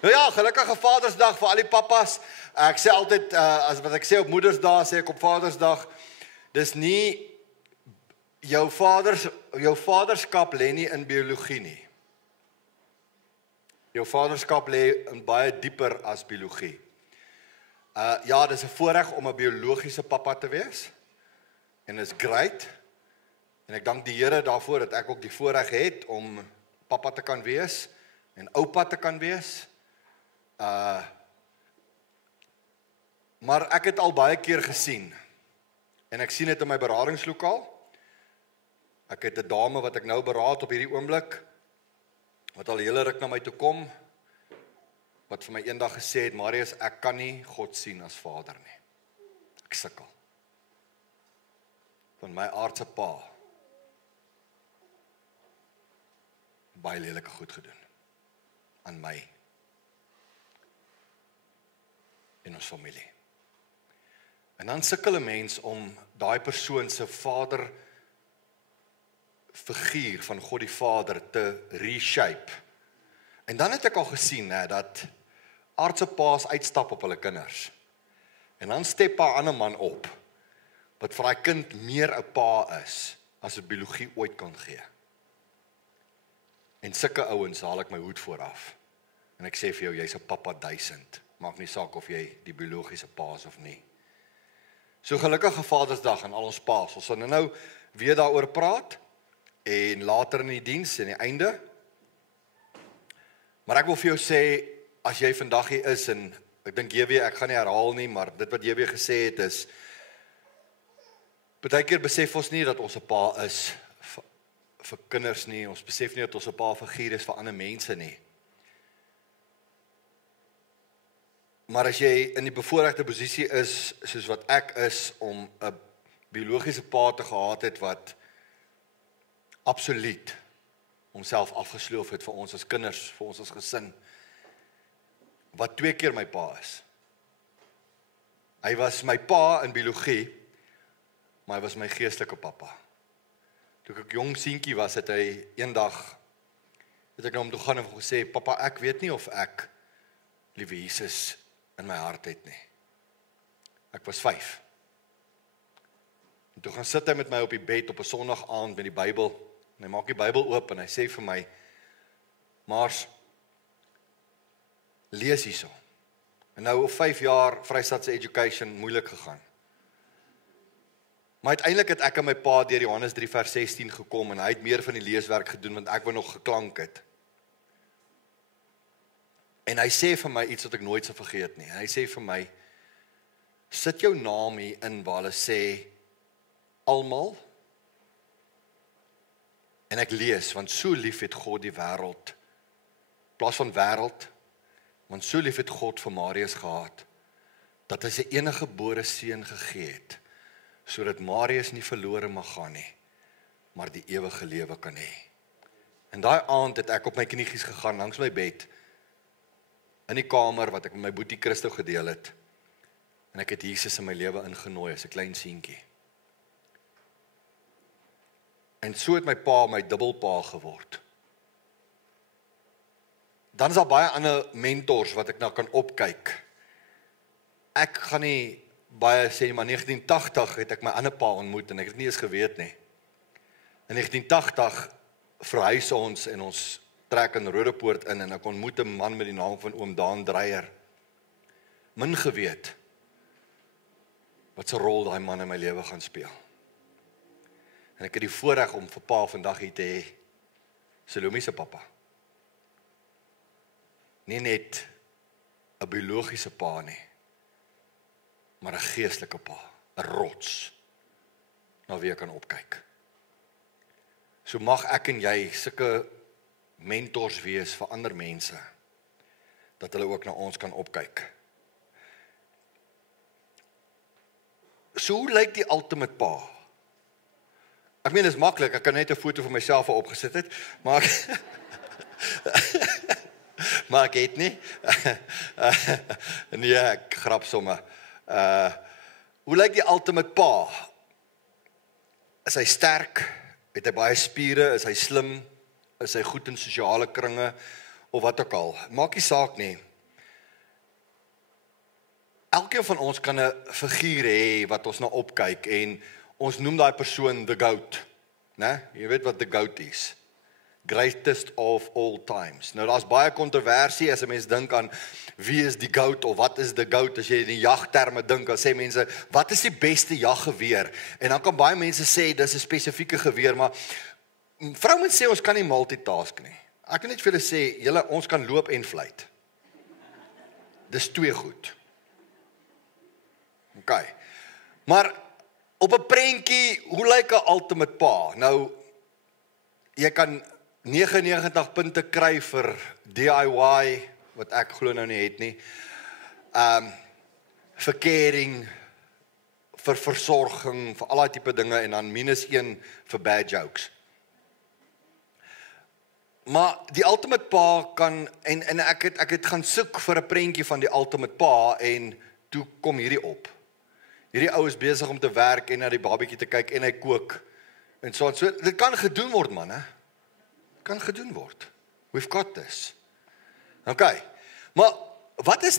Nou ja, gelukkige Vadersdag vir al die papas. Ek sê altyd, as wat ek sê op Moedersdag, sê ek op Vadersdag, dis nie jou vaderskap lê nie in biologie nie. Jou vaderskap lê in baie dieper as biologie. Ja, dis 'n voorreg om 'n biologiese pappa te wees. En is great. En ek dank die Here daarvoor dat ek ook die voorreg het om pappa te kan wees en oupa te kan wees. Maar ek het al baie keer gesien, en ek sien dit in my beradingslokaal. Ek het 'n dame wat ek nou beraad op hierdie oomblik, wat al 'n hele ruk na my toe kom, wat vir my eendag gesê het, Marius, ek kan nie God sien as Vader nie. Ek sukkel. Van my aardse pa, baie lelike goed gedoen, aan my, en ons familie. En dan sukkel 'n mens om daai persoon se vader figuur van God die Vader te reshape. En dan het ek al gesien dat aardse paas uitstap op hulle kinders. En dan step 'n ander man op wat vir daai kind meer 'n pa is as 'n biologie ooit kan gee. En sulke ouens haal ek my hoed vooraf. En ek sê vir jou, jy's 'n papa 1000. Maak nie saak of jy die biologiese pa is of nie. So gelukkige Vadersdag aan al ons paas. Ons sal nou weer daaroor praat en later in die diens en die einde. Maar ek wil vir jou sê, as jy vandag hier is en ek dink JW, ek gaan nie herhaal nie, maar dit wat JW gesê het is, partykeer besef ons nie dat ons 'n pa is vir kinders nie, ons besef nie dat ons 'n pa figuur is vir ander mense nie. Maar as jy in die bevoorregte posisie is, soos wat ek is, om 'n biologiese pa te gehad het wat absoluut homself afgesloof het vir ons as kinders, vir ons as gesin, wat 2 keer my pa is. Hy was my pa in biologie, maar hy was my geestelike pappa. Toe ek jong seentjie was, het hy eendag, het ek na hom toe gaan en gesê, papa, ek weet nie of ek liewe Jesus in my hart het nie. Ek was 5. En toe gaan sit hy met my op die bed op 'n Sondag aand met die Bybel, en hy maak die Bybel oop en hy sê vir my, Mars, lees hierso. En nou op 5 jaar Vrystaatse education moeilik gegaan. Maar uiteindelik het ek en my pa deur Johannes 3 vers 16 gekom en hy het meer van die leeswerk gedoen want ek wou nog geklank het. En hy sê vir my iets wat ek nooit sal vergeet nie. Hy sê vir my, sit jou naam hier in waar hulle sê almal. En ek lees, want so lief het God die wêreld, in plaas van wêreld, want so lief het God vir Marius gehad, dat hy sy enige gebore seun gegee het, sodat Marius nie verlore mag gaan nie, maar die ewige lewe kan hê. En daai aand het ek op my kniegies gegaan langs my bed, in die kamer wat ek met my boetie Christo gedeel het, en ek het Jesus in my lewe ingenooi as 'n klein seentjie. En so het my pa my dubbelpa geword. Dan is daar baie ander mentors wat ek nou kan opkyk. Ek gaan nie baie sê, maar 1980 het ek my ander pa ontmoet en ek het nie eens geweet nie. In 1980 verhuis ons en ons trek in Rodepoort in en ek ontmoet 'n man met die naam van oom Daan Dreyer. Min geweet wat se rol daai man in my lewe gaan speel. En ek het die voorreg om vir pa vandag hier te hê, Salome se pappa. Nie net 'n biologiese pa nie, maar 'n geestelike pa, 'n rots, na wie ek kan opkyk. So mag ek en jy sulke mentors wees vir ander mense, dat hulle ook na ons kan opkyk. So hoe lyk die ultimate pa? Ek meen, dit is maklik, ek kan net 'n foto van myself opgesit het, maar maar ek het nie. Nee, ek grap somme. Hoe lyk die ultimate pa? Is hy sterk? Het hy baie spiere? Is hy slim? Is hy goed in sosiale kringe? Of wat ook al? Maak nie saak nie. elkeen van ons kan 'n figuur hê wat ons na opkyk en ons noem daai persoon the GOAT, né? Jy weet wat the GOAT is. Greatest of all times. Nou daar's baie kontroversie as 'n mens dink aan wie is die GOAT of wat is the GOAT. As jy in die jagterme dink, dan sê mense, wat is die beste jaggeweer? En dan kan baie mense sê dis 'n spesifieke geweer, maar vrouens sê ons kan nie multitask nie. Ek kan net vir julle sê, julle ons kan loop en fluit. Dis twee goed. OK. Maar op 'n prentjie, hoe lyk 'n ultimate pa? Nou jy kan 99 punte kry vir DIY wat ek glo nou nie het nie. Vir caring, vir versorging, vir al daai tipe dinge en dan -1 vir bad jokes. Maar die ultimate pa kan en ek het gaan soek vir 'n prentjie van die ultimate pa en toe kom hierdie op. Hierdie ou is besig om te werk en na die babatjie te kyk en hy kook en so. Dit kan gedoen word, man, hè? Kan gedoen word. We've got this. Okay. Maar wat is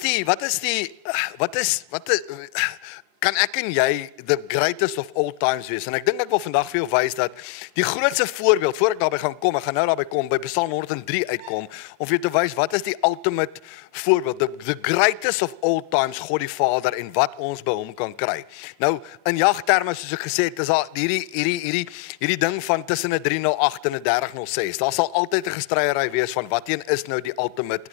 kan ek en jy the greatest of all times wees? En ek dink ek wil vandag vir jou wys dat die grootste voorbeeld, voor ek daarby gaan kom, ek gaan nou daarby kom, by Psalm 103 uitkom, om vir jou te wys, wat is die ultimate voorbeeld, the greatest of all times, God die Vader, en wat ons by hom kan kry. Nou, in jagterme, soos ek gesê het, is daar hierdie ding van tussen 'n 308 en 'n 3006. Daar sal altyd 'n gestryery wees van wat een is nou die ultimate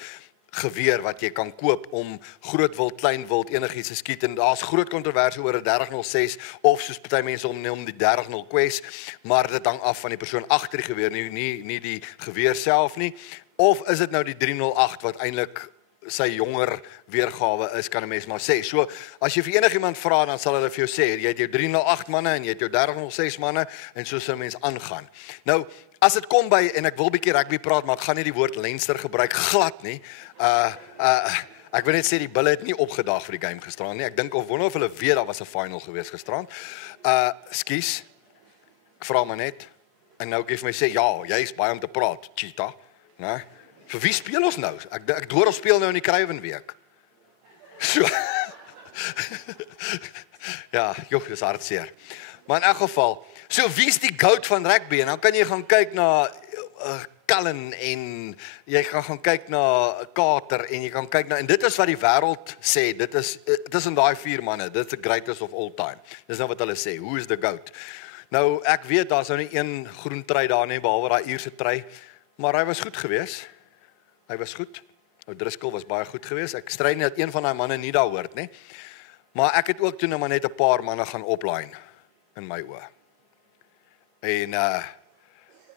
geweer wat jy kan koop om groot wild, klein wild, enigiets te skiet, en daar's groot kontroversie oor 'n 3006 of soos party mense om die 30 Quest, maar dit hang af van die persoon agter die geweer, nie die geweer self nie, of is dit nou die 308 wat eintlik sy jonger weergawe is, kan 'n mens maar sê. So as jy vir enigiemand vra, dan sal hulle vir jou sê, jy het jou 308 manne en jy het jou 3006 manne en so sal 'n mens aangaan. Nou as dit kom by, en ek wil 'n bietjie rugby praat, maar ek gaan nie die woord Leinster gebruik glad nie. Ek wil net sê die Bulle het nie opgedaag vir die game gisteraan nie. Ek dink of wonder of hulle weet daar was 'n final gewees gisteraan. Skus. Ek vra maar net. En nou kyk vir my sê, ja, jy is baie om te praat, cheetah, né? Vir wie speel ons nou? Ek hoor ons speel nou in die Kruiwenweek. So. Ja, joh, dis hartseer. Maar in elk geval, so wie's die GOAT van rugby? En dan kan jy gaan kyk na Cullen en jy kan gaan kyk na Carter en jy kan kyk na, en dit is wat die wêreld sê, dit is tussen daai 4 manne, dit is the greatest of all time. Dis nou wat hulle sê, who is the GOAT? Nou ek weet daar's nou nie een groen trui daar nie, behalwe daai Ierse trui, maar hy was goed geweest. Hy was goed. Ou Driscoll was baie goed geweest. Ek stry nie dat een van daai manne nie daar hoort nie. Maar ek het ook toe nou maar net 'n paar manne gaan opline in my oë. En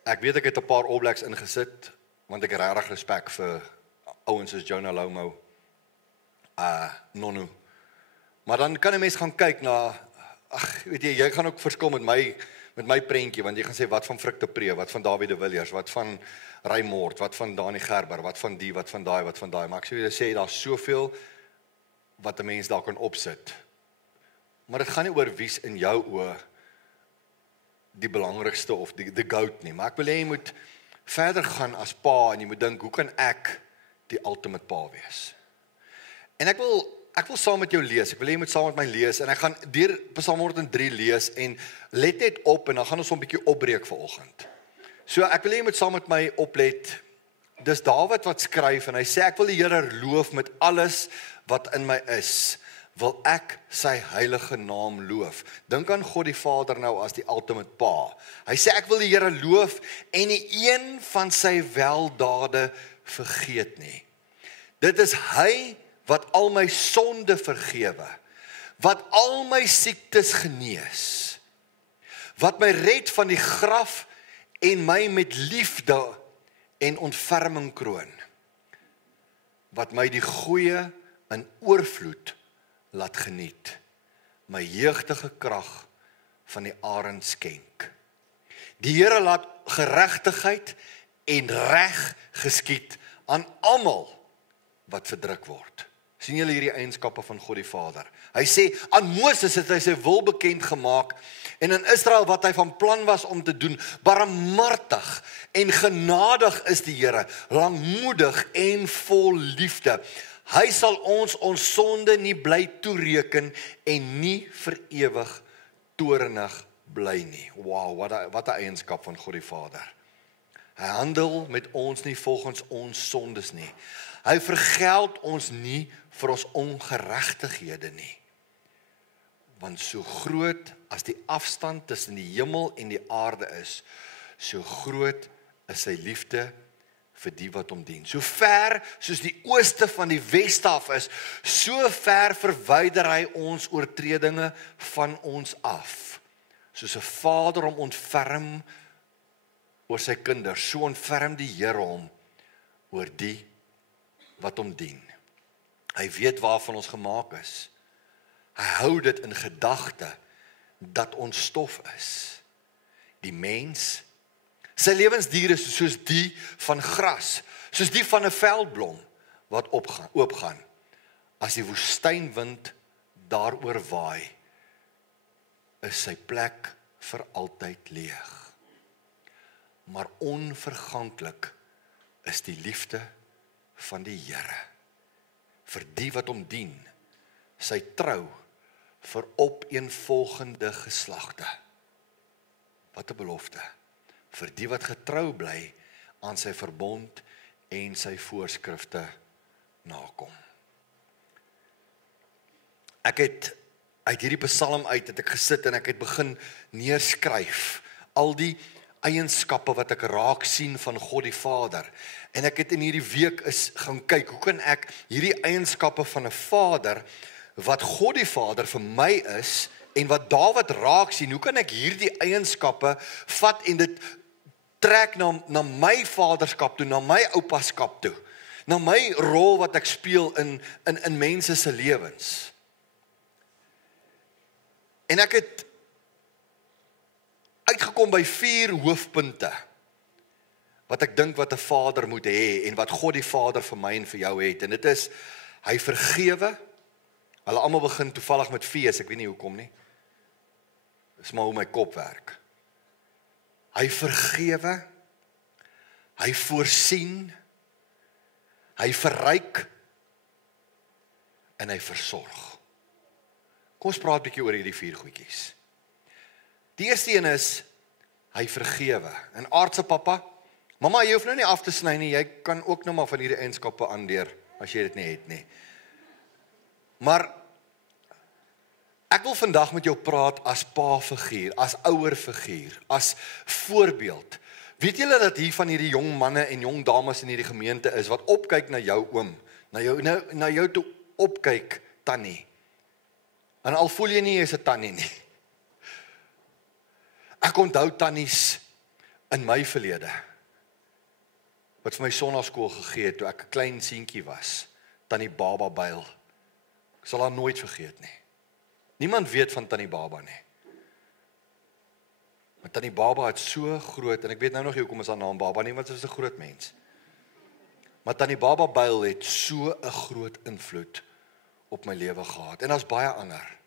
ek weet ek het 'n paar All Blacks ingesit, want ek het regtig respek vir ouens soos Jonah Lomu, Nonu. Maar dan kan 'n mens gaan kyk na, weet jy gaan ook verskil met my prentjie, want jy gaan sê, wat van Frick de Pre, wat van Dawie de Villiers, wat van Raymond, wat van Dani Gerber, wat van die, wat van daai, maar ek sou sê, daar's soveel wat 'n mens daar kan opsit. Maar dit gaan nie oor wie's in jou oë die belangrikste of die GOAT nie, maar ek wil hê jy moet verder gaan as pa en jy moet dink, hoe kan ek die ultimate pa wees? En ek wil saam met jou lees, ek wil hê jy moet saam met my lees, en ek gaan deur Psalm 103 lees, en let net op, en dan gaan ons hom 'n bietjie opbreek vanoggend. So ek wil hê jy moet saam met my oplet. Dis Dawid wat skryf, en hy sê, ek wil die Here loof met alles wat in my is, wil ek sy heilige naam loof. Dink aan God die Vader nou as die ultimate pa. Hy sê, ek wil die Here loof en nie een van sy weldade vergeet nie. Dit is hy wat al my sonde vergewe, wat al my siektes genees, wat my red van die graf en my met liefde en ontferming kroon, wat my die goeie in oorvloed laat geniet, my jeugdige krag van die arend skenk. Die Here laat geregtigheid en reg geskied aan almal wat verdruk word. Sien julle hierdie eienskappe van God die Vader? Hy sê, aan Moses het hy sy wil bekend gemaak, en in Israel wat hy van plan was om te doen, barmhartig en genadig is die Here, langmoedig en vol liefde. Hy sal ons sonde nie bly toereken en nie vir ewig toornig bly nie. Wow, wat 'n eienskap van God die Vader. Hy handel met ons nie volgens ons sondes nie. Hy vergeld ons nie vir ons ongeregtighede nie. Want so groot as die afstand tussen die hemel en die aarde is, so groot is sy liefde vir die wat hom dien. So ver soos die ooste van die weste af is, so ver verwyder hy ons oortredinge van ons af. Soos 'n vader hom ontferm oor sy kinders, so ontferm die Here hom oor die wat hom dien. Hy weet waarvan ons gemaak is. Hy hou dit in gedagte dat ons stof is. Die mens, sy lewensdiere is soos die van gras, soos die van 'n veldblom wat oopgaan. As die woestynwind daaroor waai, is sy plek vir altyd leeg. Maar onverganklik is die liefde van die Here vir die wat hom dien, sy trou vir opeenvolgende geslagte. Wat 'n belofte vir die wat getrou bly aan sy verbond en sy voorskrifte nakom. Ek het uit hierdie psalm uit het ek gesit en ek het begin neerskryf al die eienskappe wat ek raak sien van God die Vader. En ek het in hierdie week gaan kyk, hoe kan ek hierdie eienskappe van 'n Vader, wat God die Vader vir my is, en wat Dawid raak sien, hoe kan ek hierdie eienskappe vat en dit trek na my vaderskap toe, na my oupaskap toe, na my rol wat ek speel in mense se lewens. En ek het uitgekom by 4 hoofpunte wat ek dink wat 'n vader moet hê en wat God die Vader vir my en vir jou het. En dit is, hy vergewe. Hulle almal begin toevallig met fees, ek weet nie hoekom nie. Dis maar hoe my kop werk. Hy vergewe, hy voorsien, hy verryk en hy versorg. Kom ons praat 'n bietjie oor hierdie 4 goedjies. Die eerste een is, hy vergewe. En aardse pappa, mamma, jy hoef nou nie af te sny nie, jy kan ook nou maar van hierdie eienskappe aanleer, as jy dit nie het nie. Maar, ek wil vandag met jou praat as pa-figuur, as ouer-figuur, as voorbeeld. Weet julle dat hier van hierdie jong manne en jong dames in hierdie gemeente is, wat opkyk na jou oom, na jou toe opkyk, tannie. En al voel jy nie, jy is 'n tannie nie. Ek onthou tannies in my verlede, wat vir my sonnaarskool gegee het, toe ek 'n klein seentjie was, tannie Baba Byl. Ek sal haar nooit vergeet nie. Niemand weet van tannie Baba nie. Maar tannie Baba het so groot, en ek weet nou nog nie hoekom is haar naam Baba nie, want sy is 'n groot mens. Maar tannie Baba Byl het so 'n groot invloed op my lewe gehad, en daar's baie ander.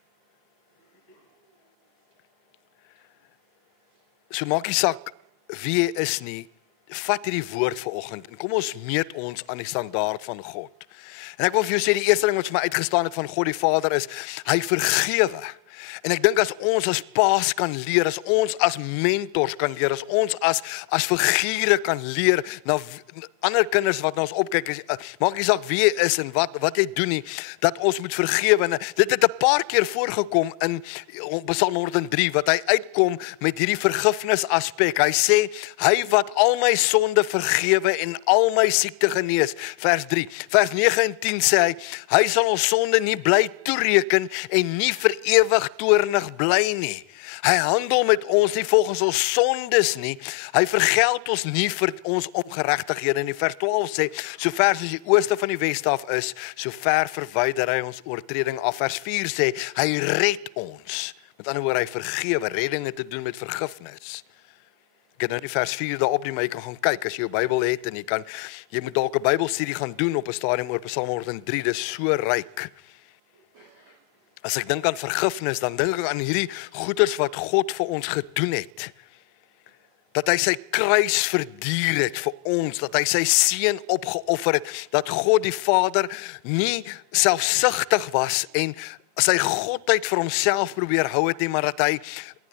So maak nie saak wie jy is nie, vat hierdie woord vanoggend en kom ons meet ons aan die standaard van God. En ek wil vir jou sê, die eerste ding wat vir my uitgestaan het van God die Vader is, hy vergewe. En ek dink as ons as paas kan leer, as ons as mentors kan leer, as ons as figure kan leer na ander kinders wat na ons opkyk, maak nie saak wie jy is en wat jy doen nie, dat ons moet vergewe. En dit het 'n paar keer voorgekom in Psalm 103, wat hy uitkom met hierdie vergifnis aspek. Hy sê, hy wat al my sonde vergewe en al my siekte genees, vers 3. Vers 9 en 10 sê hy sal ons sonde nie bly toereken en nie vir ewig toornig bly nie. Hy handel met ons nie volgens ons sondes nie. Hy vergeld ons nie vir ons ongeregtighede nie. Vers 12 sê, so ver soos die ooste van die weste af is, so ver verwyder hy ons oortreding af. Vers 4 sê, hy red ons. Met ander woorde, hy vergewe. Redding het te doen met vergifnis. Ek het nou nie vers 4 daarop nie, maar jy kan gaan kyk as jy jou Bybel het, en jy moet dalk 'n Bybelstudie gaan doen op 'n stadium oor Psalm 103, dis so ryk. As ek dink aan vergifnis, dan dink ek aan hierdie goeders wat God vir ons gedoen het. dat hy sy kruis verduur het vir ons, dat hy sy seun opgeoffer het, dat God die Vader nie selfsugtig was en sy godheid vir homself probeer hou het nie, maar dat hy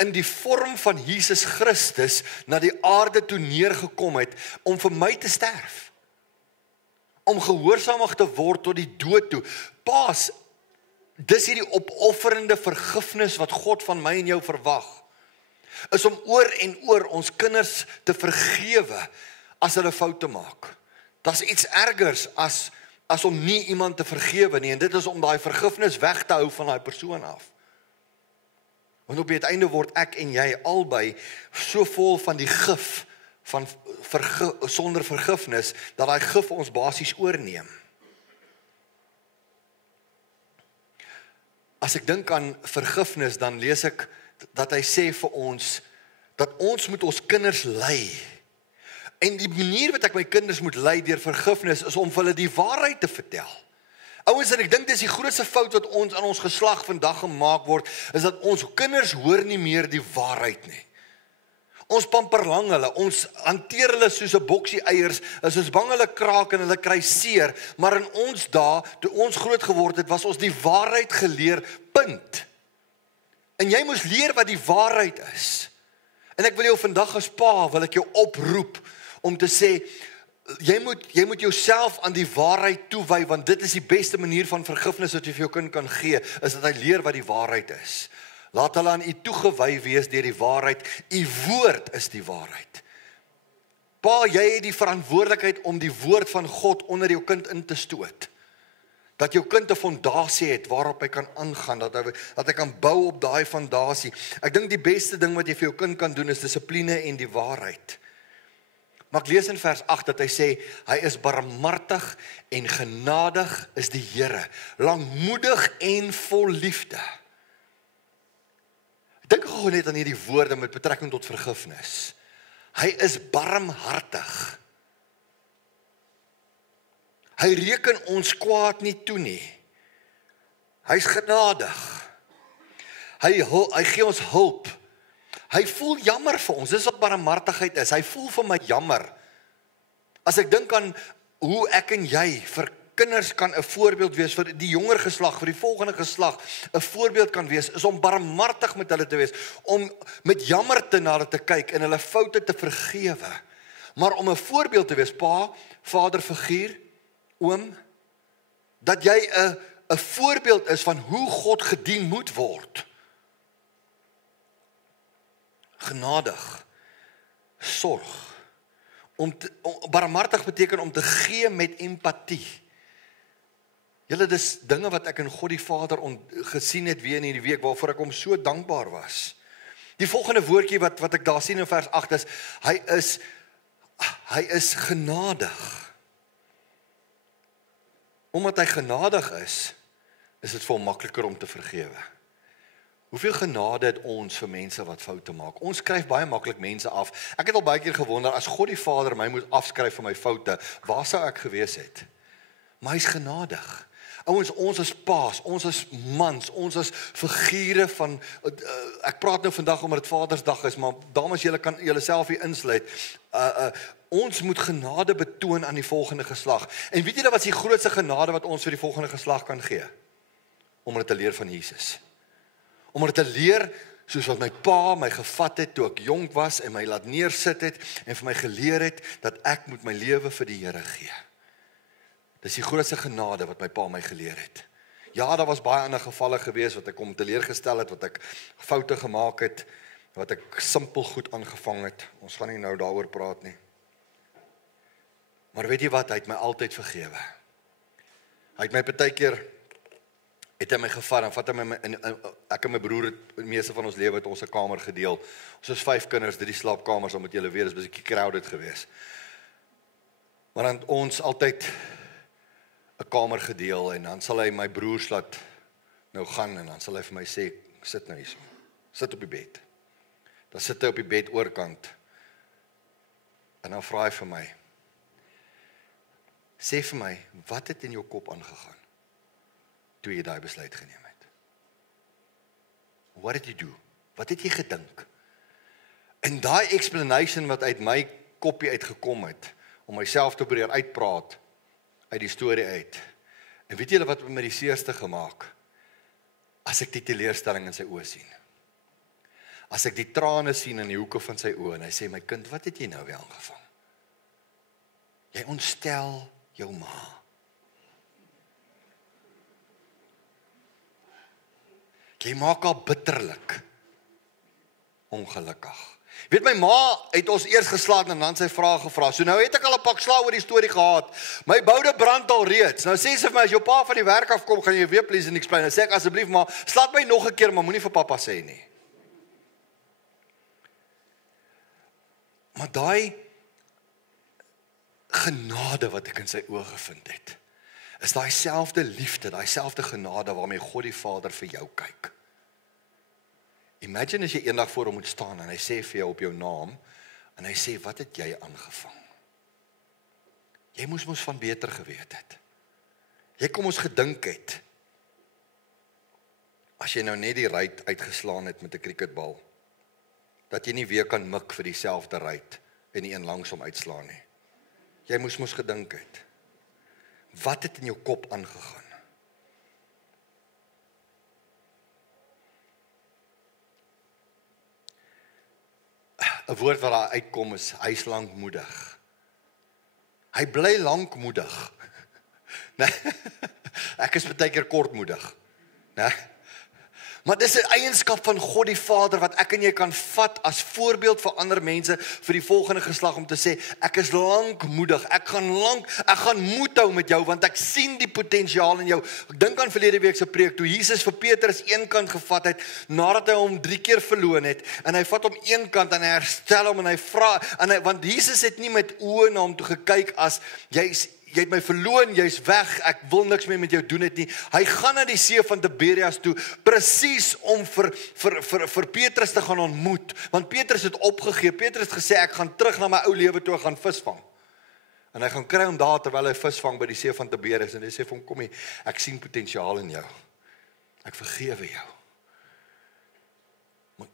in die vorm van Jesus Christus na die aarde toe neergekom het om vir my te sterf. Om gehoorsaamig te word tot die dood toe. Paas, dis hierdie opofferende vergifnis wat God van my en jou verwag. Is om oor en oor ons kinders te vergewe as hulle foute maak. Dit's iets ergers as om nie iemand te vergewe nie, en dit is om daai vergifnis weg te hou van daai persoon af. Want op die einde word ek en jy albei so vol van die gif van sonder vergifnis, dat daai gif ons basies oorneem. As ek dink aan vergifnis, dan lees ek dat hy sê vir ons, dat ons moet ons kinders lei. En die manier wat ek my kinders moet lei deur vergifnis, is om vir hulle die waarheid te vertel. Ouens, en ek dink dis die grootste fout wat ons in ons geslag vandag gemaak word, is dat ons kinders hoor nie meer die waarheid nie. Ons pamperlang hulle, ons hanteer hulle soos 'n boksie eiers, is ons bang hulle kraak en hulle kry seer, maar in ons dae, toe ons groot geword het, was ons die waarheid geleer, punt. En jy moes leer wat die waarheid is. En ek wil jou vandag as pa, wil ek jou oproep, om te sê, jy moet jouself aan die waarheid toewy, want dit is die beste manier van vergifnis wat jy vir jou kind kan gee, is dat hy leer wat die waarheid is. Laat hulle aan u toegewy wees deur die waarheid. U woord is die waarheid. Pa, jy het die verantwoordelikheid om die woord van God onder jou kind in te stoot. Dat jou kind 'n fondasie het waarop hy kan aangaan, dat hy kan bou op daai fondasie. Ek dink die beste ding wat jy vir jou kind kan doen is dissipline en die waarheid. Maar ek lees in vers 8 dat hy sê, hy is barmhartig en genadig is die Here, lankmoedig en vol liefde. Dink gou net aan hierdie woorde met betrekking tot vergifnis. Hy is barmhartig. Hy reken ons kwaad nie toe nie. Hy's genadig. Hy gee ons hulp. Hy voel jammer vir ons. Dis wat barmhartigheid is. Hy voel vir my jammer. As ek dink aan hoe ek en jy vir kinders kan 'n voorbeeld wees, vir die jonger geslag, vir die volgende geslag 'n voorbeeld kan wees, is om barmhartig met hulle te wees, om met jammerte na hulle te kyk en hulle foute te vergewe. Maar om 'n voorbeeld te wees, pa, vaderfiguur, oom, dat jy 'n voorbeeld is van hoe God gedien moet word. Genadig, sorg. Barmhartig beteken om te gee met empatie. Julle, dis dinge wat ek in God die Vader gesien het weer in hierdie week, waarvoor ek hom so dankbaar was. Die volgende woordjie wat ek daar sien in vers 8 is, hy is genadig. Omdat hy genadig is dit vir hom makliker om te vergewe. Hoeveel genade het ons vir mense wat foute maak? Ons skryf baie maklik mense af. Ek het al baie keer gewonder, as God die Vader my moet afskryf vir my foute, waar sou ek gewees het? Maar hy's genadig. Ouens, ons is paas, ons is mans, ons is figure van, ek praat nou vandag omdat dit Vadersdag is, maar dames, julle kan julle self hier insluit. Ons moet genade betoon aan die volgende geslag. En weet julle wat is die grootste genade wat ons vir die volgende geslag kan gee? Om hulle te leer van Jesus. Om hulle te leer, soos wat my pa my gevat het toe ek jonk was en my laat neersit het en vir my geleer het, dat ek moet my lewe vir die Here gee. Dis die grootste genade wat my pa my geleer het. Ja, daar was baie ander gevalle gewees wat ek hom teleurgestel het, wat ek foute gemaak het, wat ek simpel goed aangevang het. Ons gaan nie nou daaroor praat nie. Maar weet jy wat, hy het my altyd vergewe. Hy het my partykeer, het hy my gevat, en vat hy my, ek en my broer het, die meeste van ons lewe het ons 'n kamer gedeel. Ons is 5 kinders, 3 slaapkamers, dan moet julle weet, is bietjie crowded gewees. Maar dan ons altyd 'n kamer gedeel, en dan sal hy my broers laat nou gaan, en dan sal hy vir my sê, sit nou hier, sit op die bed. Dan sit hy op die bed oorkant, en dan vra hy vir my, sê vir my, wat het in jou kop aangegaan, toe jy daai besluit geneem het? What did you do? Wat het jy gedink? En daai explanation wat uit my koppie uitgekom het, om myself te probeer uitpraat, uit die storie uit. En weet julle wat my die seerste gemaak? As ek die teleurstelling in sy oë sien. As ek die trane sien in die hoeke van sy oë, en hy sê, my kind, wat het jy nou weer aangevang? Jy ontstel jou ma. Jy maak haar bitterlik ongelukkig. Weet my ma het ons eers geslaan en dan sy vrae gevra. So nou het ek al 'n pak slaag oor die storie gehad. My boude brand al reeds. Nou sê sy vir my, as jou pa van die werk afkom, gaan jy weer please en explain. Nou sê ek asseblief maar, slaat my nog 'n keer, maar moenie vir pappa sê nie. Maar daai genade wat ek in sy oë gevind het, is daai selfde liefde, daai selfde genade waarmee God die Vader vir jou kyk. Imagine as jy eendag voor hom moet staan en hy sê vir jou op jou naam, en hy sê, wat het jy aangevang? Jy moes mos van beter geweet het. Jy kom ons gedink het, as jy nou net die ruit uitgeslaan het met 'n cricketbal, dat jy nie weer kan mik vir dieselfde ruit en die een langsom uitslaan nie. Jy moes mos gedink het. Wat het in jou kop aangegaan? 'n woord wat daar uitkom is, hy is lankmoedig. Hy bly lankmoedig. Nee, ek is baie keer kortmoedig. Nee. Maar dis 'n eienskap van God die Vader wat ek en jy kan vat as voorbeeld vir ander mense vir die volgende geslag om te sê, ek is lankmoedig, ek gaan moed hou met jou want ek sien die potensiaal in jou. Ek dink aan verlede week se preek toe Jesus vir Petrus een kant gevat het nadat hy hom 3 keer verloon het en hy vat hom een kant en hy herstel hom en hy vra want Jesus het nie met oë na hom toe gekyk as jy het my verloon, jy's weg, ek wil niks meer met jou doen het nie. Hy gaan na die see van Tiberias toe, presies om vir Petrus te gaan ontmoet, want Petrus het opgegee, Petrus het gesê, ek gaan terug na my ou lewe toe, ek gaan visvang. En hy gaan kry hom daar, terwyl hy visvang by die see van Tiberias, en hy sê vir hom, kom hier, ek sien potensiaal in jou, ek vergewe jou. Maar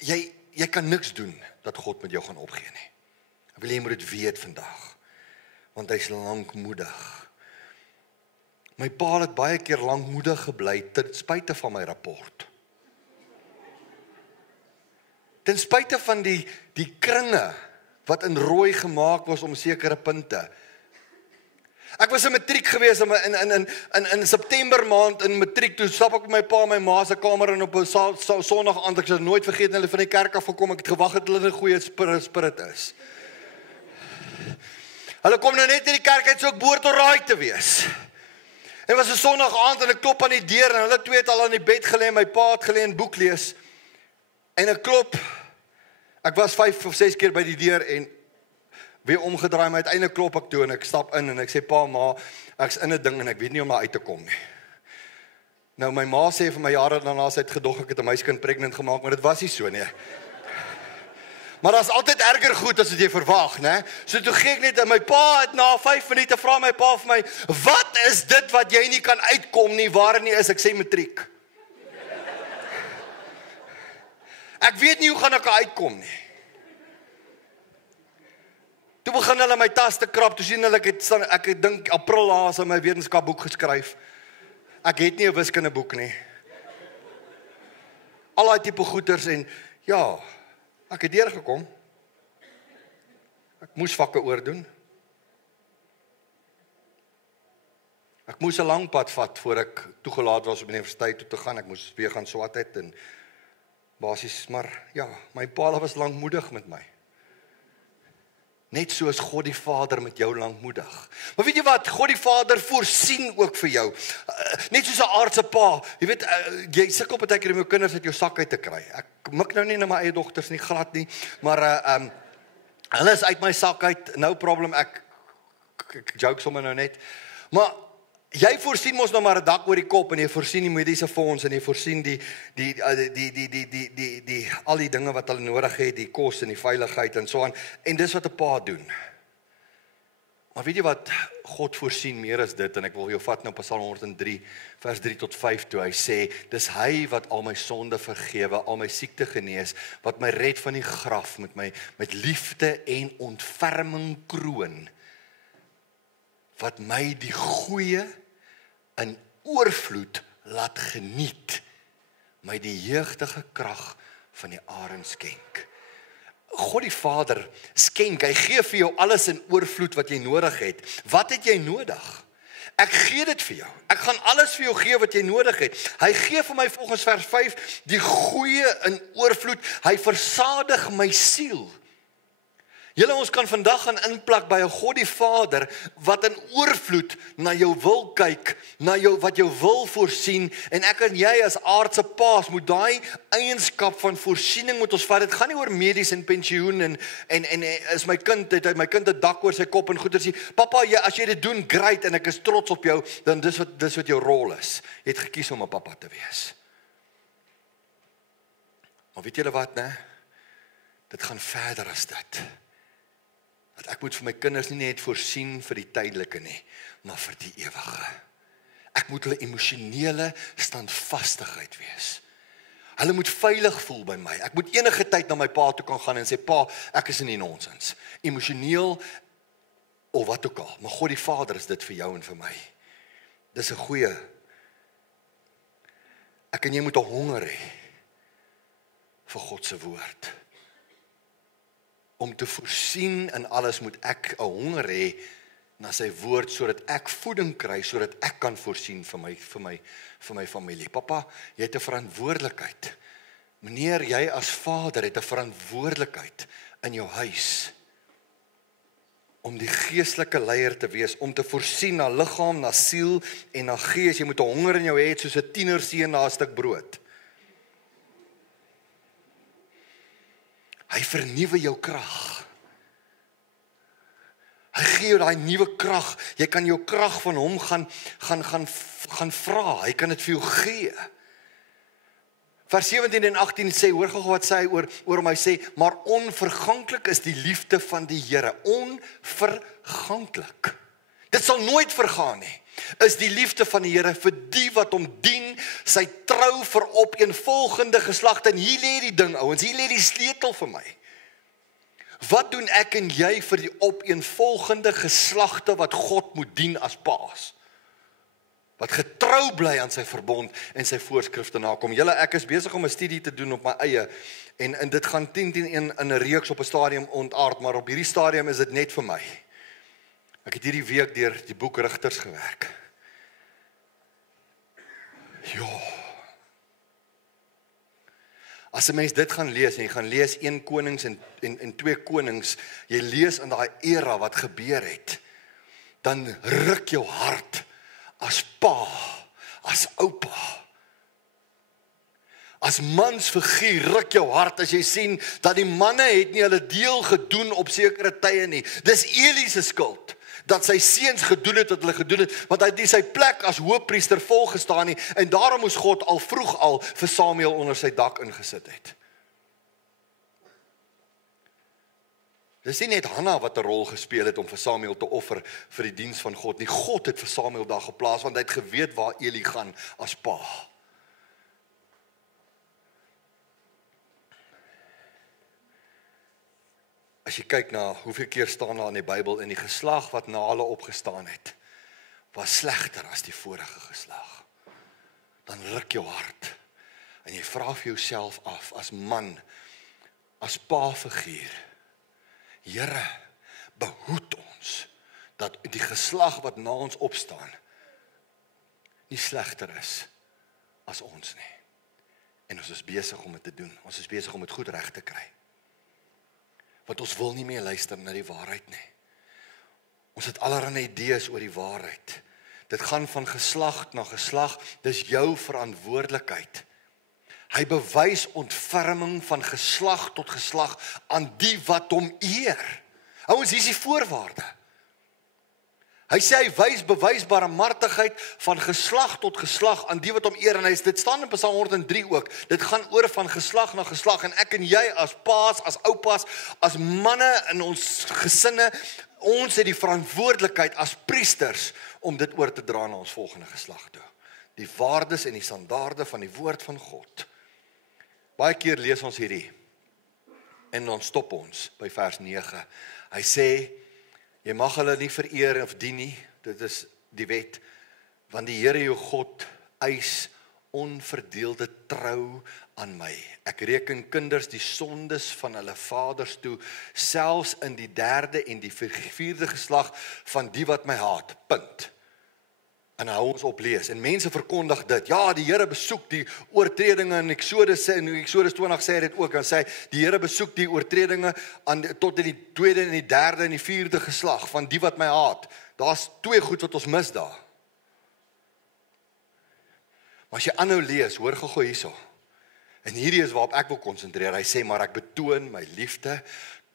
jy kan niks doen, dat God met jou gaan opgee nie. Ek wil jy moet dit weet vandag. Want hy is lankmoedig. My pa het baie keer lankmoedig gebly, ten spyte van my rapport. Ten spyte van die kringe, wat in rooi gemaak was om sekere punte. Ek was in matriek gewees, in September maand in matriek, toe stap ek met my pa en my ma se kamer in op 'n Sondag aand, ek sal nooit vergeet, hulle van die kerk af gekom, ek het gewag dat hulle 'n goeie spirit is. Hulle kom nou net in die kerk uit, so ek behoort alraai te wees. En was 'n Sondag aand en ek klop aan die deur en hulle twee het al aan die bed gelê, my pa het gelê en boek lees. En ek klop. Ek was 5 of 6 keer by die deur en weer omgedraai, maar uiteindelik klop ek toe en ek stap in en ek sê, pa, ma, ek's in 'n ding en ek weet nie om daar uit te kom nie. Nou my ma sê vir my jare daarna sy het gedog ek het 'n meisiekind pregnant gemaak, maar dit was nie so nie. Maar daar's altyd erger goed as wat jy verwag, né? So toe gee ek net en my pa het na 5 minute vra my pa vir my, wat is dit wat jy nie kan uitkom nie, waar nie is, ek sê matriek. Ek weet nie hoe gaan ek uitkom nie. Toe begin hulle my tas te krap, toe sien hulle ek dink April laas in my wetenskapboek geskryf. Ek het nie 'n wiskundeboek nie. Al daai tipe goeters en ja, ek het deurgekom. Ek moes vakke oordoen. Ek moes 'n lang pad vat voor ek toegelaat was op universiteit toe te gaan. Ek moes weer gaan swat het en basies, maar ja, my pa was lankmoedig met my. Net soos God die Vader met jou lankmoedig. Maar weet jy wat, God die Vader voorsien ook vir jou. Net soos 'n aardse pa, jy weet, jy sukkel baie keer om jou kinders uit jou sak uit te kry. Ek mik nou nie na my eie dogters nie, glad nie, maar hulle is uit my sak uit, no problem, ek joke sommer nou net. Maar jy voorsien mos nou maar 'n dak oor die kop en jy voorsien die mediese fonds en jy voorsien al die dinge wat hulle nodig het, die kos en die veiligheid en so aan. En dis wat 'n pa doen. Maar weet jy wat, God voorsien meer as dit, en ek wil jou vat nou Psalm 103, vers 3 tot 5 toe, hy sê, dis hy wat al my sonde vergewe, al my siekte genees, wat my red van die graf, met liefde en ontferming kroon, wat my die goeie in oorvloed laat geniet, my die jeugdige krag van die arend skenk. God die Vader skenk, hy gee vir jou alles in oorvloed wat jy nodig het. Wat het jy nodig? Ek gee dit vir jou. Ek gaan alles vir jou gee wat jy nodig het. Hy gee vir my volgens vers 5 die goeie in oorvloed. Hy versadig my siel. Julle, ons kan vandag gaan inplak by 'n God die Vader wat in oorvloed na jou wil kyk, na jou wat jou wil voorsien, en ek en jy as aardse paas moet daai eienskap van voorsiening moet ons vat. Dit gaan nie oor medies en pensioen en is my kind het 'n dak oor sy kop en goeie sê, pappa, as jy dit doen, great, en ek is trots op jou, dan dis wat jou rol is. Jy het gekies om 'n pappa te wees. Maar weet julle wat, né? Dit gaan verder as dit. Dat ek moet vir my kinders nie net voorsien vir die tydelike nie, maar vir die ewige. Ek moet hulle emosionele standvastigheid wees. Hulle moet veilig voel by my. Ek moet enige tyd na my pa toe kan gaan en sê, pa, ek is in die nonsens. Emosioneel, of wat ook al. Maar God die Vader is dit vir jou en vir my. Dis 'n goeie. Ek en jy moet 'n honger hê vir God se woord. Om te voorsien in alles moet ek 'n honger hê na sy woord, sodat ek voeding kry, sodat ek kan voorsien vir my familie. Papa, jy het 'n verantwoordelikheid. Meneer, jy as vader het 'n verantwoordelikheid in jou huis. Om die geestelike leier te wees, om te voorsien na liggaam, na siel en na gees. Jy moet 'n honger in jou hê, soos 'n tienerseun na 'n stuk brood. Hy vernuwe jou krag. Hy gee jou daai nuwe krag. Jy kan jou krag van hom gaan vra. Hy kan dit vir jou gee. Vers 17 en 18 sê, hoor gou wat sê hy oor hom. Hy sê, maar onverganklik is die liefde van die Here. Onverganklik. Dit sal nooit vergaan nie. Is die liefde van die Here vir die wat hom dien, sy trou vir opeenvolgende geslagte. En hier lê die ding, ouens, hier lê die sleutel vir my. Wat doen ek en jy vir die opeenvolgende geslagte wat God moet dien as paas? Wat getrou bly aan sy verbond en sy voorskrifte nakom. Julle, ek is besig om 'n studie te doen op my eie, en dit gaan 10-10-1 in 'n reeks op 'n stadium ontaard, maar op hierdie stadium is dit net vir my. Ek het hierdie week deur die boek Rigters gewerk. Ja. As 'n mens dit gaan lees, en jy gaan lees 1 Konings en 2 Konings, jy lees in daai era wat gebeur het, dan ruk jou hart as pa, as oupa. As mansfiguur ruk jou hart as jy sien dat die manne het nie hulle deel gedoen op sekere tye nie. Dis Eli se skuld dat sy seuns gedoen het wat hulle gedoen het, want hy het nie sy plek as hoofpriester volgestaan nie, en daarom moes God al vroeg vir Samuel onder sy dak ingesit het. Dis nie net Hanna wat 'n rol gespeel het om vir Samuel te offer vir die diens van God nie. God het vir Samuel daar geplaas, want hy het geweet waar Eli gaan as pa. As jy kyk na hoeveel keer staan daar in die Bybel, en die geslag wat na hulle opgestaan het, was slegter as die vorige geslag. Dan ruk jou hart, en jy vra vir jouself af, as man, as pa-figuur, Here, behoed ons, dat die geslag wat na ons opstaan, nie slegter is as ons nie. En ons is besig om dit te doen, ons is besig om dit goed reg te kry. Want ons wil nie meer luister na die waarheid nie. Ons het allerlei idees oor die waarheid. Dit gaan van geslag na geslag, dis jou verantwoordelikheid. Hy bewys ontferming van geslag tot geslag aan die wat hom eer. Ouens, hier is die voorwaarde. Hy sê hy wys bewysbare martigheid van geslag tot geslag aan die wat hom eer, en dit staan in Psalm 103 ook. Dit gaan oor van geslag na geslag, en ek en jy as paas, as oupas, as manne in ons gesinne, Ons het die verantwoordelikheid as priesters om dit oor te dra na ons volgende geslag toe. Die waardes en die standaarde van die woord van God. Baie keer lees ons hierdie en dan stop ons by vers 9. Hy sê, jy mag hulle nie vereer of dien nie, dit is die wet, want die Here jou God eis onverdeelde trou aan my. Ek reken kinders die sondes van hulle vaders toe, selfs in die 3de en die 4de geslag van die wat my haat. Punt. En hou ons op lees. En mense verkondig dit. Ja, die Here besoek die oortredinge in Exodus 20 sê dit ook. Dan sê die Here besoek die oortredinge tot in die 2de en die 3de en die 4de geslag van die wat my haat. Daar's 2 goed wat ons mis daar. Maar as jy aanhou lees, hoor gou hierso. En hierdie is waarop ek wil konsentreer. Hy sê, maar ek betoon my liefde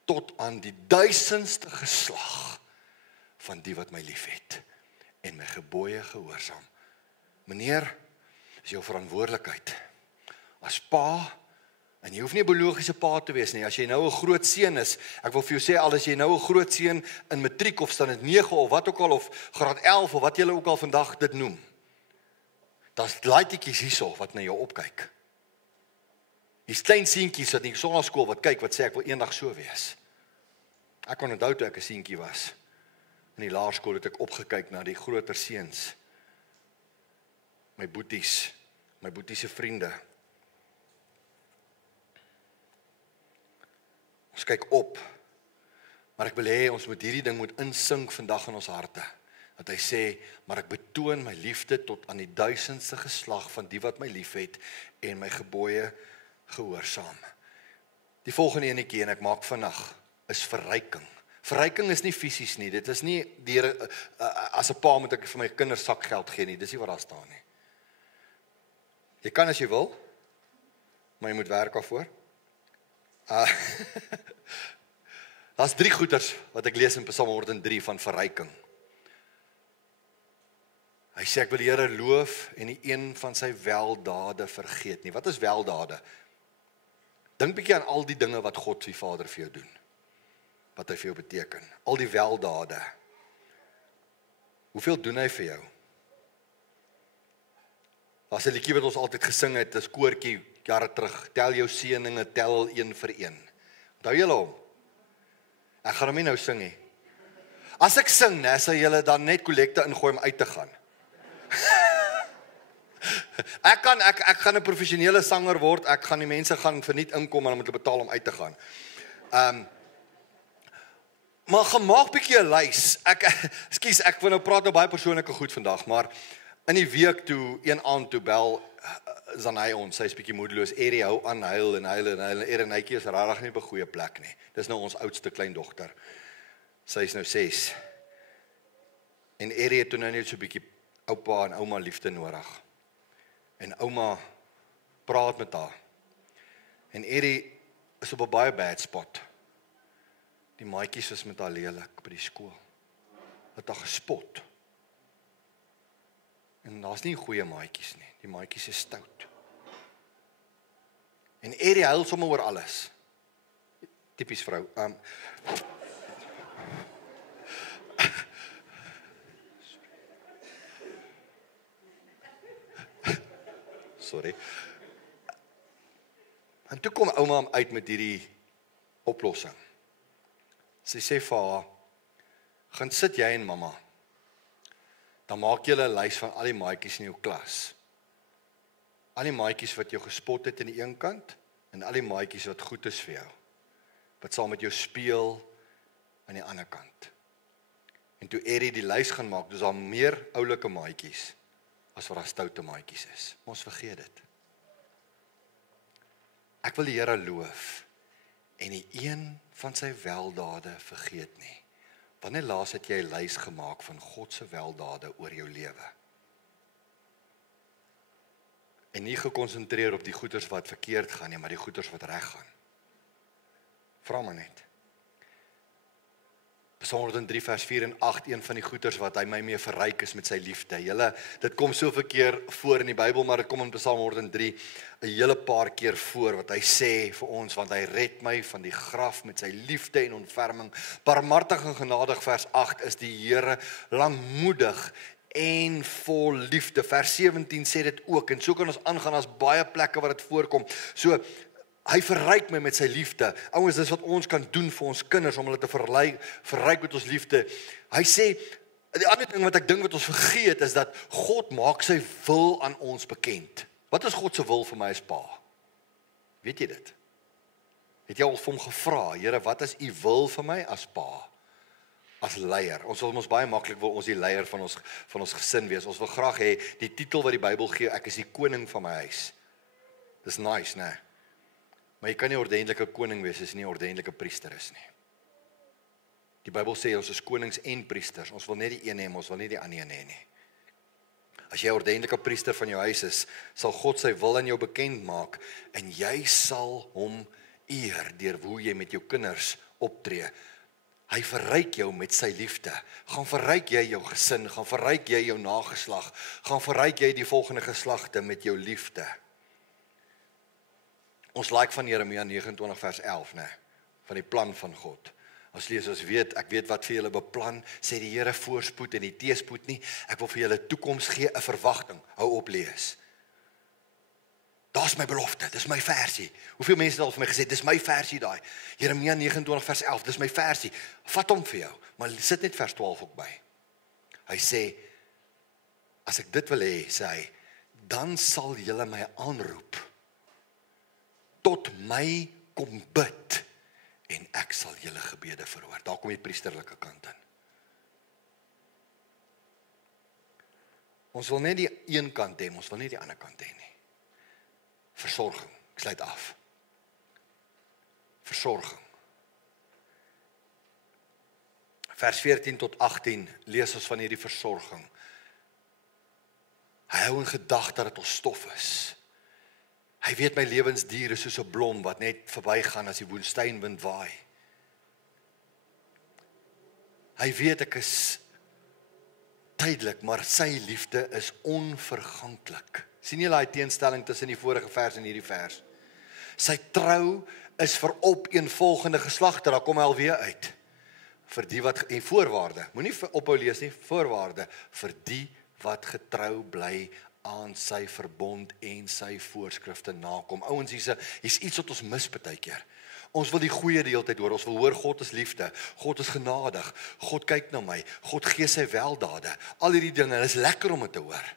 tot aan die 1000ste geslag van die wat my liefhet en my gebooie gehoorsaam. Meneer, is jou verantwoordelikheid. As pa, en jy hoef nie 'n biologiese pa te wees nie, as jy nou 'n groot seun is, ek wil vir jou sê, al as jy nou 'n groot seun in matriek of standaard 9 of wat ook al, of graad 11 of wat jy ook al vandag dit noem, daar's laaitjies hierso wat na jou opkyk. Hier's klein seentjies wat in die sonnaskool wat kyk, wat sê ek wil eendag so wees. Ek kon onthou toe ek 'n seentjie was. In die laerskool het ek opgekyk na die groter seuns. My boeties se vriende. Ons kyk op. Maar ek wil hê ons moet hierdie ding moet insink vandag in ons harte. Dat hy sê, maar ek betoon my liefde tot aan die 1000ste geslag van die wat my liefhet en my gebooie gehoorsaam. Die volgende enetjie en ek maak vinnig is verryking. Verryking is nie fisies nie. Dit is nie as 'n pa moet ek vir my kinders sakgeld gee nie. Dis nie wat daar staan nie. Jy kan as jy wil, maar jy moet werk daarvoor. Daar's 3 goeters wat ek lees in Psalm 103 van verryking. Hy sê ek wil die Here loof en nie een van sy weldade vergeet nie. Wat is weldade? Dink bietjie aan al die dinge wat God se Vader vir jou doen. Wat hy vir jou beteken. Al die weldade. Hoeveel doen hy vir jou? Daar's 'n liedjie wat ons altyd gesing het, 'n koortjie jare terug. Tel jou seëninge, tel een vir een. Onthou julle hom? Ek gaan hom nie nou sing nie. As ek sing, né, sal julle dan net kollekte ingooi om uit te gaan. Ek gaan 'n professionele sanger word. Ek gaan die mense gaan verniet inkom en dan moet hulle betaal om uit te gaan. Maar gemaak bietjie 'n lys. Ek wil nou praat oor baie persoonlike goed vandag, maar in die week toe, een aand toe bel Zanay ons, sy is bietjie moedeloos. Erie hou aan huil en Erenetjie is regtig nie op 'n goeie plek nie. Dis nou ons oudste kleindogter. Sy is nou 6. En Erie het toe nou net so bietjie oupa en ouma liefde nodig. En ouma praat met haar. En Erie is op 'n baie bad spot. Die maatjies is met haar lelik by die skool. Het haar gespot. En daar's nie goeie maatjies nie. Die maatjies is stout. En Erie huil sommer oor alles. Tipies vrou. Sorry. En toe kom ouma uit met hierdie oplossing. Sy sê vir haar, gaan sit jy en mamma. Dan maak jy 'n lys van al die maatjies in jou klas. Al die maatjies wat jou gespot het aan die een kant, en al die maatjies wat goed is vir jou. Wat saam met jou speel aan die ander kant. En toe Erie die lys gaan maak, dus daar meer oulike maatjies as wat daar stoute maatjies is. Maar ons vergeet dit. Ek wil die Here loof en nie een van sy weldade vergeet nie. Wanneer laas het jy 'n lys gemaak van God se weldade oor jou lewe? En nie gekonsentreer op die goeders wat verkeerd gaan nie, maar die goeders wat reg gaan. Vra maar net. Psalm 103 vers 4 en 8, een van die goeters wat hy my mee verryk is met sy liefde. Julle, dit kom soveel keer voor in die Bybel, maar dit kom in Psalm 103 'n hele paar keer voor, wat hy sê vir ons, want hy red my van die graf met sy liefde en ontferming. Barmhartig en genadig, vers 8, is die Here, langmoedig en vol liefde. Vers 17 sê dit ook, en so kan ons aangaan, as baie plekke waar dit voorkom. So, hy verryk my met sy liefde. Ouens, dis wat ons kan doen vir ons kinders, om hulle te verryk met ons liefde. Hy sê, die ander ding wat ek dink wat ons vergeet, is dat God maak sy wil aan ons bekend. Wat is God se wil vir my as pa? Weet jy dit? Het jy al vir hom gevra, Here, wat is u wil vir my as pa? As leier. Ons wil ons baie maklik wil ons die leier van ons gesin wees. Ons wil graag hê, die titel wat die Bybel gee, ek is die koning van my huis. Dis nice, né? Maar jy kan nie 'n ordentlike koning wees as jy nie 'n ordentlike priester is nie. Die Bybel sê ons is konings en priesters. Ons wil net die een hê, ons wil nie die ander een hê nie. As jy 'n ordentlike priester van jou huis is, sal God sy wil aan jou bekend maak en jy sal hom eer deur hoe jy met jou kinders optree. Hy verryk jou met sy liefde. Gaan verryk jy jou gesin, gaan verryk jy jou nageslag, gaan verryk jy die volgende geslagte met jou liefde. Ons van Jeremia 29 vers 11, né? Van die plan van God. Ons lees, ek weet wat vir julle beplan, sê die Here, voorspoed en nie teëspoed nie. Ek wil vir julle toekoms gee, 'n verwagting. Hou op lees. Daar's my belofte, dis my versie. Hoeveel mense het al vir my gesê, dis my versie daai. Jeremia 29 vers 11, dis my versie. Vat hom vir jou, maar sit net vers 12 ook by. Hy sê, as ek dit wil hê, sê hy, dan sal julle my aanroep, tot my kom bid, en ek sal julle gebede verhoor. Daar kom die priesterlike kant in. Ons wil net die een kant hê, ons wil nie die ander kant hê nie. Versorging, ek sluit af. Versorging. Vers 14 tot 18 lees ons van hierdie versorging. Hy hou in gedagte dat ons stof is. Hy weet my lewensdier is soos 'n blom wat net verbygaan as die woestynwind waai. Hy weet ek is tydelik, maar sy liefde is onverganklik. Sien jy daai teenstelling tussen die vorige vers en hierdie vers? Sy trou is vir opeenvolgende geslagte, daar kom hy alweer uit. Vir die wat, en voorwaarde, moenie ophou lees nie, voorwaarde, vir die wat getrou bly aan sy verbond en sy voorskrifte nakom. Ouens, hier's iets wat ons mis baie keer. Ons wil die goeie die hele tyd hoor, ons wil hoor God is liefde, God is genadig, God kyk na my, God gee sy weldade, al hierdie dinge, en is lekker om dit te hoor.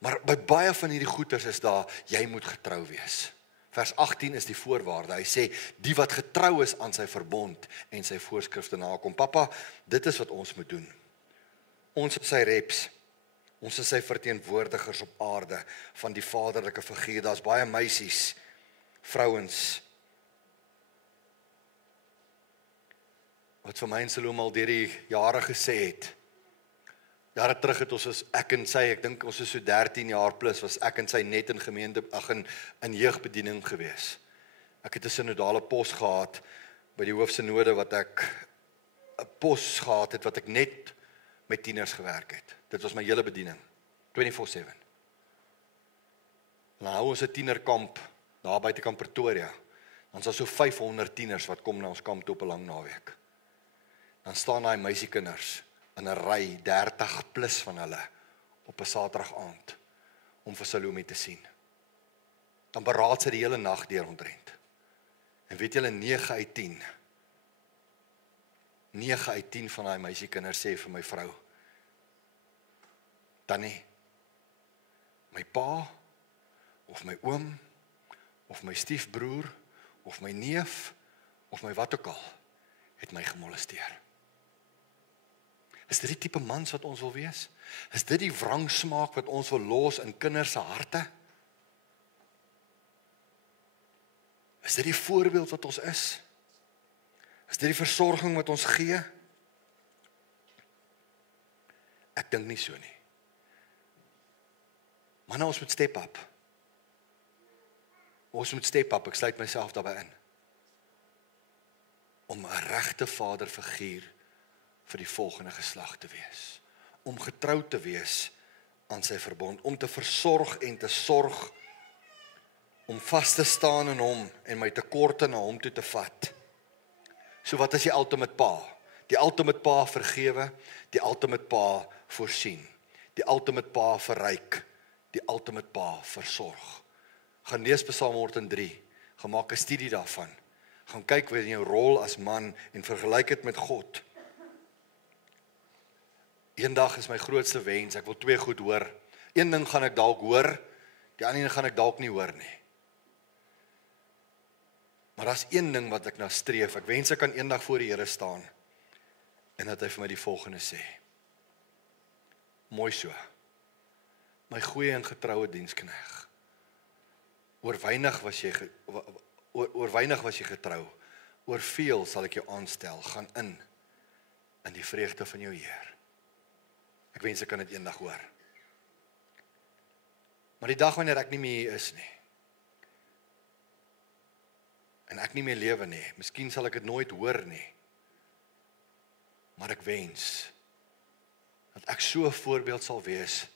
Maar by baie van hierdie goeters is daar, jy moet getrou wees. Vers 18 is die voorwaarde, hy sê, die wat getrou is aan sy verbond en sy voorskrifte nakom. Papa, dit is wat ons moet doen. Ons is sy reps, ons is sy verteenwoordigers op aarde, van die vaderlike figuur. Daar's baie meisies, vrouens, wat vir my en Salome al deur die jare gesê het. Jare terug het ons, ek en sy, ek dink ons is so 13 jaar plus, was ek en sy net in gemeente, in jeugbediening gewees. Ek het 'n synodale pos gehad, by die hoofsynode wat ek 'n pos gehad het, wat ek net met tieners gewerk het. Dit was my hele bediening, 24/7. Nou hou ons 'n tienerkamp, daar buitekant Pretoria. Dan is daar so 500 tieners wat kom na ons kamp toe op 'n lang naweek. Dan staan daai meisiekinders in 'n ry, 30 plus van hulle, op 'n Saterdag aand, om vir Salome te sien. Dan beraad sy die hele nag deur omtrent. En weet julle, 9 uit 10 van daai meisiekinders sê vir my vrou, Tannie, my pa, of my oom, of my stiefbroer, of my neef, of my wat ook al, het my gemolesteer. Is dit die tipe mans wat ons wil wees? Is dit die wrangsmaak wat ons wil los in kinders se harte? Is dit die voorbeeld wat ons is? Is dit die versorging wat ons gee? Ek dink nie so nie. Maar nou ons moet step up. Ons moet step up, ek sluit myself daarbey in. Om 'n regte vaderfiguur vir die volgende geslag te wees. Om getrou te wees aan sy verbond, om te versorg en te sorg, om vas te staan in hom en my tekorte na hom toe te vat. So wat is die ultimate pa? Die ultimate pa vergewe, die ultimate pa voorsien, die ultimate pa verryk, die ultimate pa versorg. Gaan lees Psalm 103, gaan maak 'n studie daarvan. Gaan kyk weer in jou rol as man en vergelyk dit met God. Eendag is my grootste wens, ek wil 2 goed hoor. Een ding gaan ek dalk hoor, die ander ding gaan ek dalk nie hoor nie. Maar daar's een ding wat ek na streef. Ek wens ek kan eendag voor die Here staan en dat hy vir my die volgende sê. Mooi so. My goeie en getroue diensknegt. Oor weinig was jy getrou. Oor veel sal ek jou aanstel. Gaan in die vreugde van jou Heer. Ek wens ek kan dit eendag hoor. Maar die dag wanneer ek nie meer hier is nie, en ek nie meer lewe nie, miskien sal ek dit nooit hoor nie, maar ek wens dat ek so 'n voorbeeld sal wees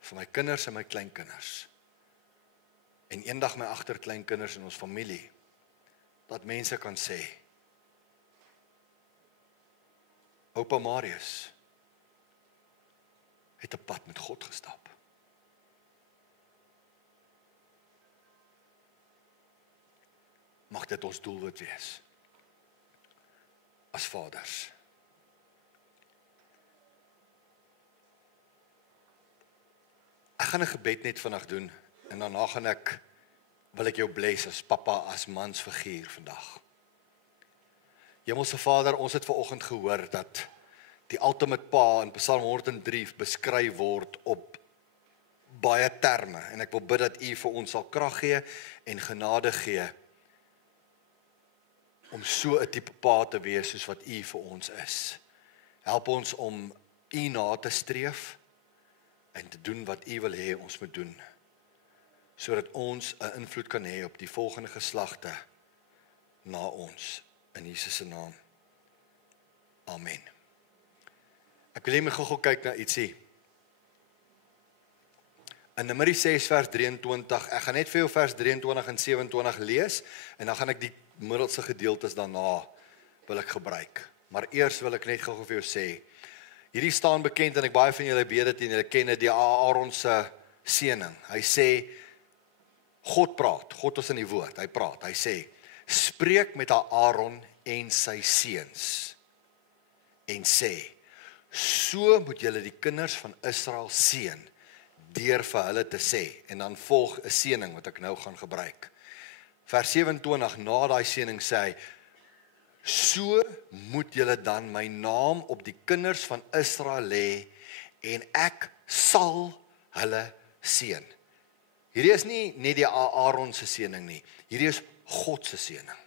vir my kinders en my kleinkinders, en eendag my agterkleinkinders in ons familie, dat mense kan sê, Oupa Marius het 'n pad met God gestap. Mag dit ons doelwit wees as vaders. Ek gaan 'n gebed net vandag doen en daarna wil ek jou bless as pappa, as mansfiguur vandag. Hemelse Vader, ons het vanoggend gehoor dat die ultimate pa in Psalm 103 beskryf word op baie terme, en ek wil bid dat U vir ons sal krag gee en genade gee om so 'n tipe pa te wees soos wat U vir ons is. Help ons om U na te streef en te doen wat U wil hê ons moet doen, sodat ons 'n invloed kan hê op die volgende geslagte na ons, in Jesus se naam. Amen. Ek wil hê my gou kyk na ietsie. In Numeri 6 vers 23, ek gaan net vir jou vers 23 en 27 lees, en dan gaan ek die middelste gedeeltes daarna wil ek gebruik. Maar eers wil ek net gou vir jou sê, hierdie staan bekend, en ek baie van julle weet dit en julle ken dit, die Aaron se seëning. Hy sê, God praat, God is in die woord, hy praat, hy sê, spreek met Aaron en sy seuns, en sê, so moet julle die kinders van Israel seën, deur vir hulle te sê, en dan volg 'n seëning wat ek nou gaan gebruik. Vers 27, na daai seëning sê hy, so moet julle dan my naam op die kinders van Israel lê, en ek sal hulle seën. Hierdie is nie net die Aaron se seëning nie, hierdie is God se seëning.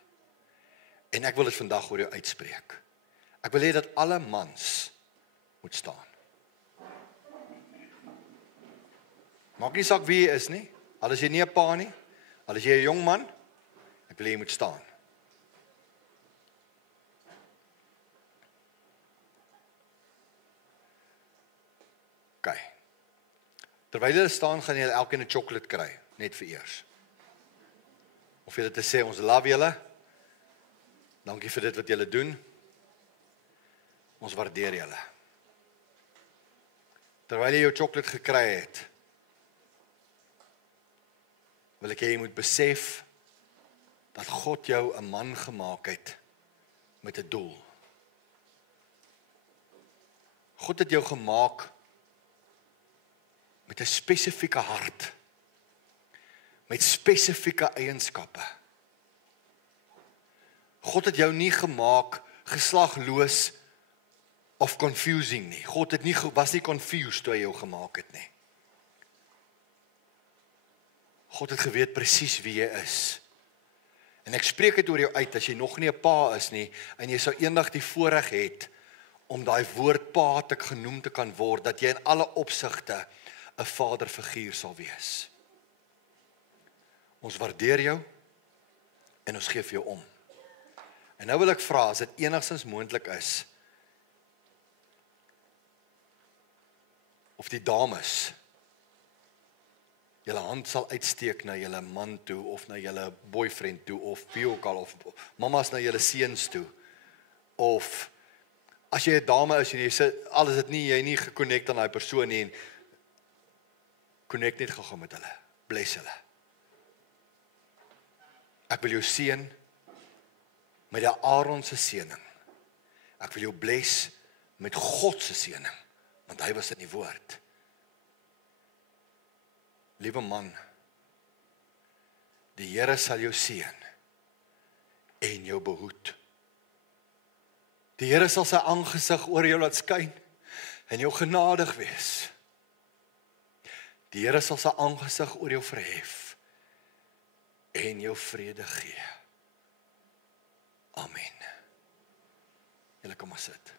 En ek wil dit vandag oor jou uitspreek. Ek wil hê dat alle mans moet staan. Maak nie saak wie jy is nie, al is jy nie 'n pa nie, al is jy 'n jong man, ek wil hê jy moet staan. OK. Terwyl julle staan, gaan julle elkeen 'n chocolate kry, net vir eers. Of julle te sê, ons love julle, dankie vir dit wat julle doen, ons waardeer julle. Terwyl jy jou chocolate gekry het, wil ek hê jy moet besef dat God jou 'n man gemaak het met 'n doel. God het jou gemaak met 'n spesifieke hart, met spesifieke eienskappe. God het jou nie gemaak geslagloos of confusing nie. God het was nie confused toe hy jou gemaak het nie. God het geweet presies wie jy is. En ek spreek dit oor jou uit, as jy nog nie 'n pa is nie, en jy sou eendag die voorreg het, om daai woord pa te genoem te kan word, dat jy in alle opsigte 'n vaderfiguur sal wees. Ons waardeer jou, en ons gee vir jou om. En nou wil ek vra, as dit enigstens moontlik is, of die dames, julle hand sal uitsteek na julle man toe, of na julle boyfriend toe, of wie ook al, of mamas na julle seuns toe, of as jy 'n dame is en jy sê, al is dit nie, jy nie geconnect aan daai persoon nie, en connect net gou met hulle, bless hulle. Ek wil jou seën met die Aaron se seëning. Ek wil jou bless met God se seëning, want hy was in die woord. Liewe man, die Here sal jou seën en jou behoed. Die Here sal sy aangesig oor jou laat skyn en jou genadig wees. Die Here sal sy aangesig oor jou verhef en jou vrede gee. Amen. Julle kom maar sit.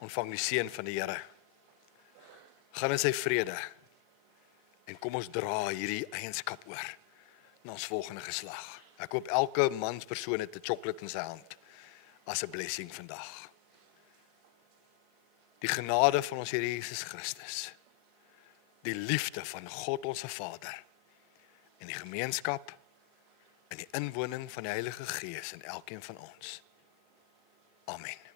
Ontvang die seën van die Here. Gaan in sy vrede en kom ons dra hierdie eienskap oor na ons volgende geslag. Ek hoop elke manspersoon het 'n chocolate in sy hand as 'n blessing vandag. Die genade van ons Here Jesus Christus, die liefde van God ons Vader en die gemeenskap en die inwoning van die Heilige Gees in elkeen van ons. Amen.